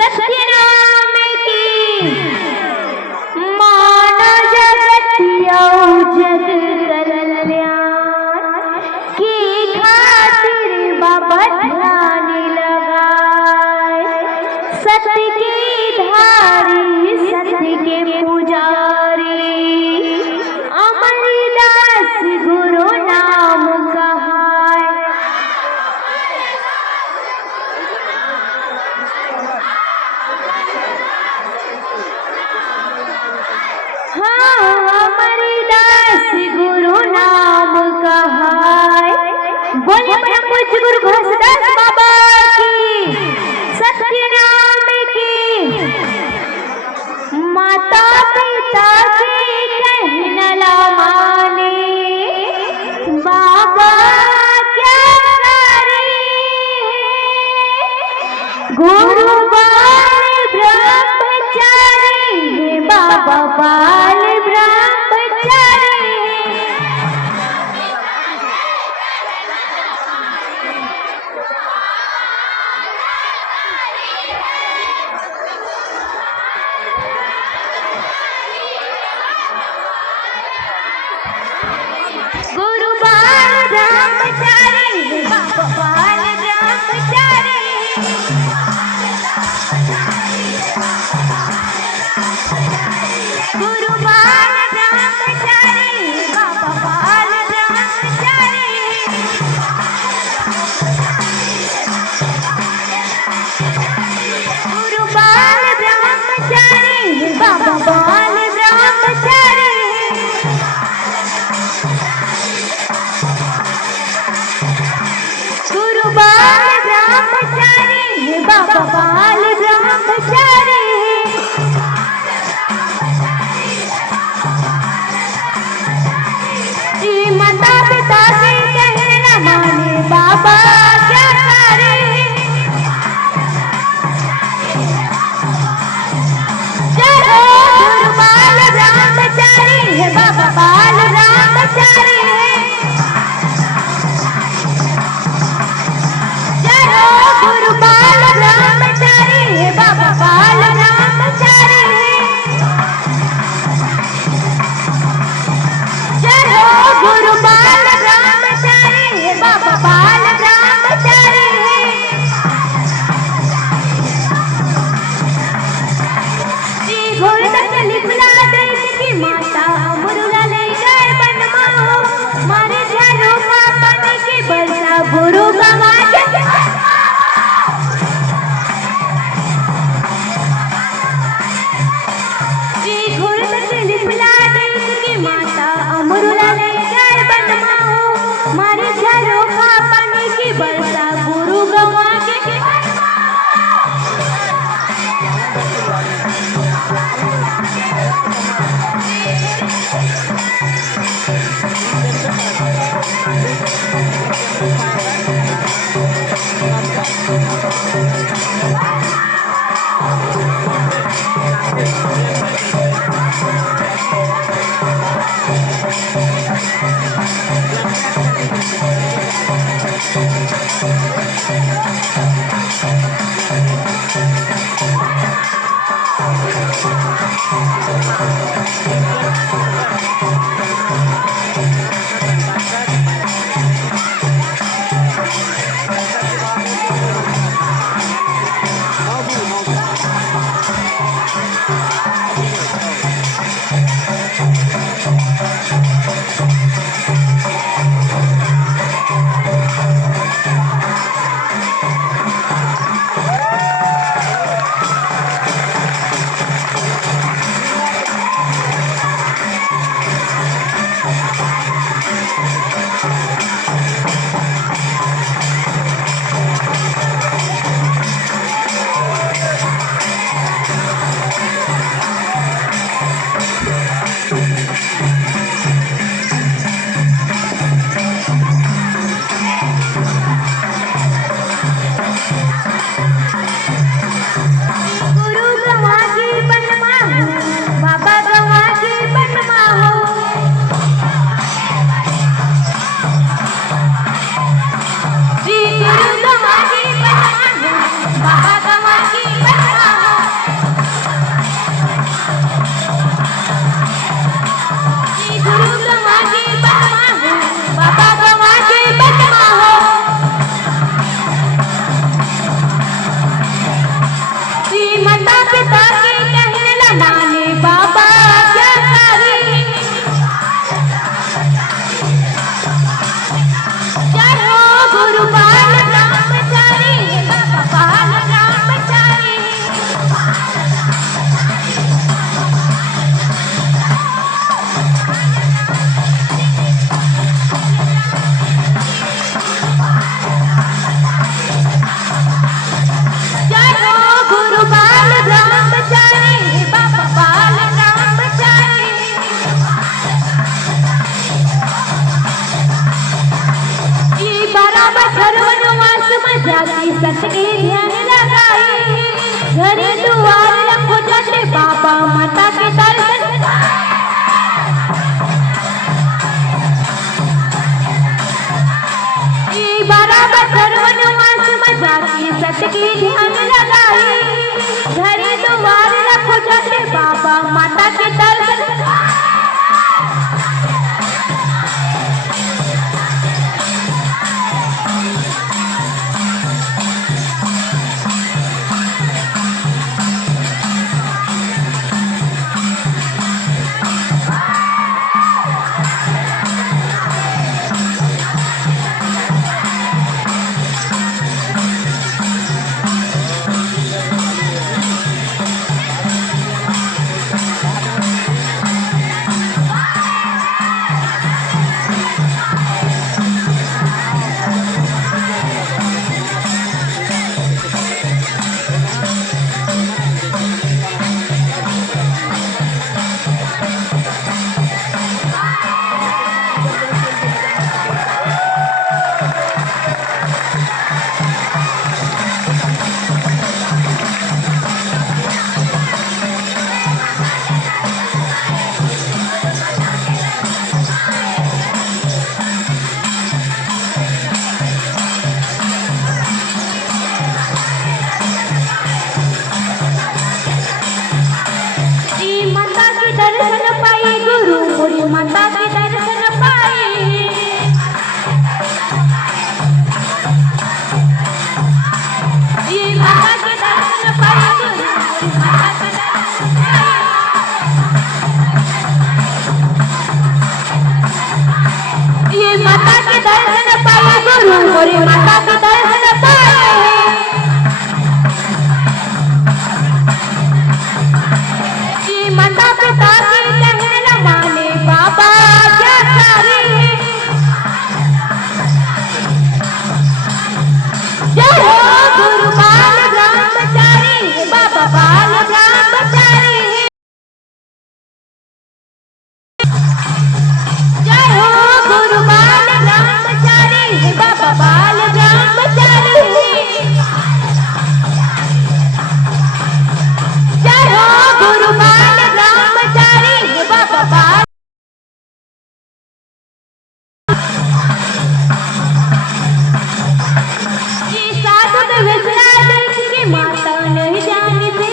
सत्य नाम की मान जगत जग कल्याण की खातिर बाबा ध्यान लगाए। सत्य की धारी सत्य के पुजारी अमरदास गुरु नाम कहाय। हाँ अमरदास गुरु नाम कहाय। बोले परम पूज्य गुरु घोषदास बाबा की। सत्य नाम की माता पिता के कहना माने। बाबा क्या करे गुरु बाल ब्रह्मचारी। बाबा बाल ब्रह्मचारी। गुरु बाल ब्रह्मचारी। बाबा बाल ब्रह्मचारी। गुरु बाल ब्रह्मचारी। बाबा बाल ब्रह्मचारी। गुरु बाल ब्रह्मचारी। बाबा बाल ब्रह्मचारी। गुरु बाल ब्रह्मचारी। बाबा बाल ब्रह्मचारी। सत के ध्यान लगाई, घर द्वार रखो जाते बाबा माता के दर्शन। बराबर सर्वनवास में जाके सत के ध्यान लगाई, घर द्वार रखो जाते बाबा माता के दर्शन। दर्शन पाए गुरु मोरी माता के दर्शन पाए, ये माता के दर्शन पाए गुरु मोरी माता के दर्शन पाए, ये माता के दर्शन पाए गुरु मोरी माता के दर्शन पाए। माता पिता की कहना माने बाबा क्या करे, जय हो गुरु बाल ब्रह्मचारी बाबा बाल ब्रह्मचारी, जय हो गुरु बाल ब्रह्मचारी बाबा बाल ब्रह्मचारी, जय हो गुरु बाल ब्रह्मचारी बाबा बाल। ये साधु विश्राम की माता नहीं जानती,